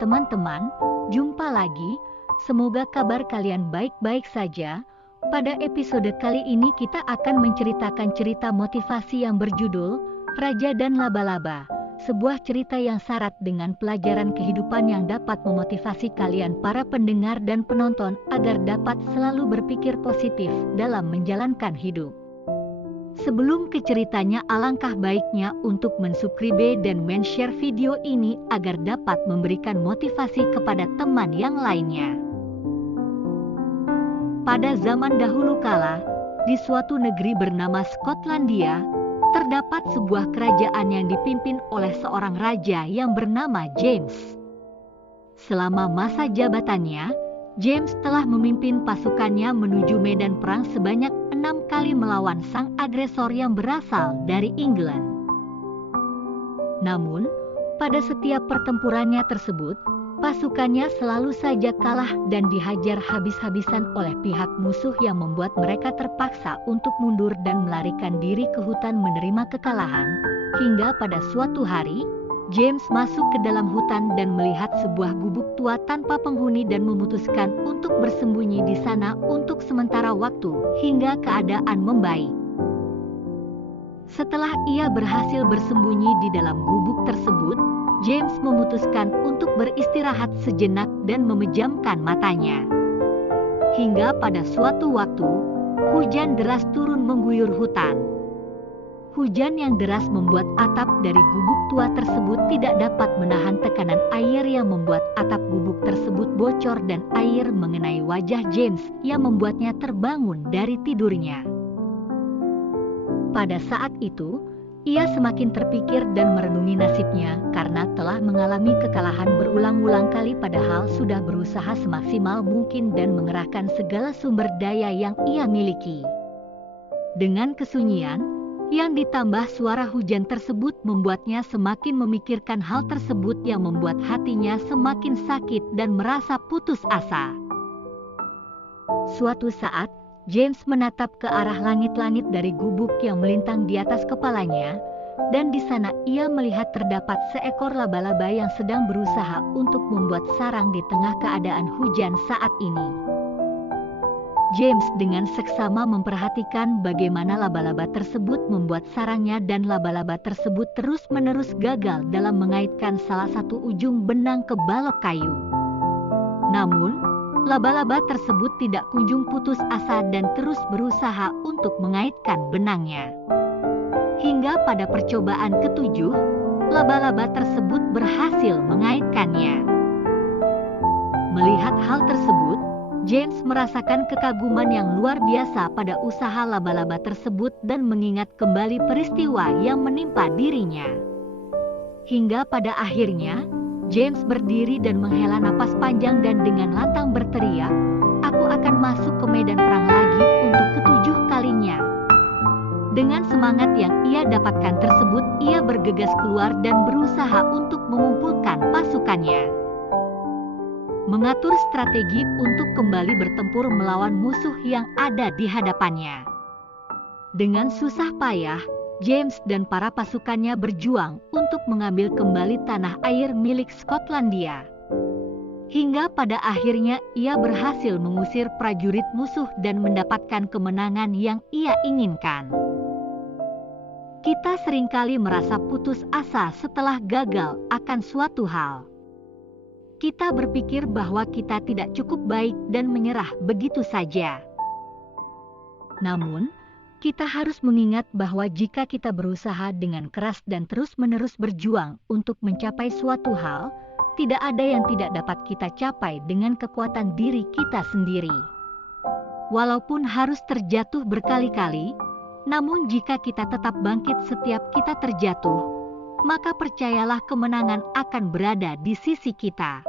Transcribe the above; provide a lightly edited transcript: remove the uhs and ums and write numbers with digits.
teman-teman, jumpa lagi. Semoga kabar kalian baik-baik saja. Pada episode kali ini kita akan menceritakan cerita motivasi yang berjudul Raja dan Laba-Laba. Sebuah cerita yang syarat dengan pelajaran kehidupan yang dapat memotivasi kalian para pendengar dan penonton agar dapat selalu berpikir positif dalam menjalankan hidup. Sebelum ke ceritanya, alangkah baiknya untuk mensubscribe dan men-share video ini agar dapat memberikan motivasi kepada teman yang lainnya. Pada zaman dahulu kala, di suatu negeri bernama Skotlandia, terdapat sebuah kerajaan yang dipimpin oleh seorang raja yang bernama James. Selama masa jabatannya, James telah memimpin pasukannya menuju medan perang sebanyak 6 kali melawan sang agresor yang berasal dari England. Namun, pada setiap pertempurannya tersebut, pasukannya selalu saja kalah dan dihajar habis-habisan oleh pihak musuh yang membuat mereka terpaksa untuk mundur dan melarikan diri ke hutan menerima kekalahan. Hingga pada suatu hari, James masuk ke dalam hutan dan melihat sebuah gubuk tua tanpa penghuni dan memutuskan untuk bersembunyi di sana untuk sementara waktu hingga keadaan membaik. Setelah ia berhasil bersembunyi di dalam gubuk tersebut, James memutuskan untuk beristirahat sejenak dan memejamkan matanya. Hingga pada suatu waktu, hujan deras turun mengguyur hutan. Hujan yang deras membuat atap dari gubuk tua tersebut tidak dapat menahan tekanan air yang membuat atap gubuk tersebut bocor dan air mengenai wajah James yang membuatnya terbangun dari tidurnya. Pada saat itu, ia semakin terpikir dan merenungi nasibnya karena telah mengalami kekalahan berulang-ulang kali padahal sudah berusaha semaksimal mungkin dan mengerahkan segala sumber daya yang ia miliki. Dengan kesunyian yang ditambah suara hujan tersebut membuatnya semakin memikirkan hal tersebut yang membuat hatinya semakin sakit dan merasa putus asa. Suatu saat, James menatap ke arah langit-langit dari gubuk yang melintang di atas kepalanya, dan di sana ia melihat terdapat seekor laba-laba yang sedang berusaha untuk membuat sarang di tengah keadaan hujan saat ini. James dengan seksama memperhatikan bagaimana laba-laba tersebut membuat sarangnya dan laba-laba tersebut terus-menerus gagal dalam mengaitkan salah satu ujung benang ke balok kayu. Namun, laba-laba tersebut tidak kunjung putus asa dan terus berusaha untuk mengaitkan benangnya. Hingga pada percobaan ketujuh, laba-laba tersebut berhasil mengaitkannya. Melihat hal tersebut, James merasakan kekaguman yang luar biasa pada usaha laba-laba tersebut dan mengingat kembali peristiwa yang menimpa dirinya. Hingga pada akhirnya, James berdiri dan menghela napas panjang dan dengan lantang berteriak, "Aku akan masuk ke medan perang lagi untuk ketujuh kalinya." Dengan semangat yang ia dapatkan tersebut, ia bergegas keluar dan berusaha untuk mengumpulkan pasukannya. Mengatur strategi untuk kembali bertempur melawan musuh yang ada di hadapannya. Dengan susah payah, James dan para pasukannya berjuang untuk mengambil kembali tanah air milik Skotlandia. Hingga pada akhirnya ia berhasil mengusir prajurit musuh dan mendapatkan kemenangan yang ia inginkan. Kita seringkali merasa putus asa setelah gagal akan suatu hal. Kita berpikir bahwa kita tidak cukup baik dan menyerah begitu saja. Namun, kita harus mengingat bahwa jika kita berusaha dengan keras dan terus-menerus berjuang untuk mencapai suatu hal, tidak ada yang tidak dapat kita capai dengan kekuatan diri kita sendiri. Walaupun harus terjatuh berkali-kali, namun jika kita tetap bangkit setiap kita terjatuh, maka percayalah kemenangan akan berada di sisi kita.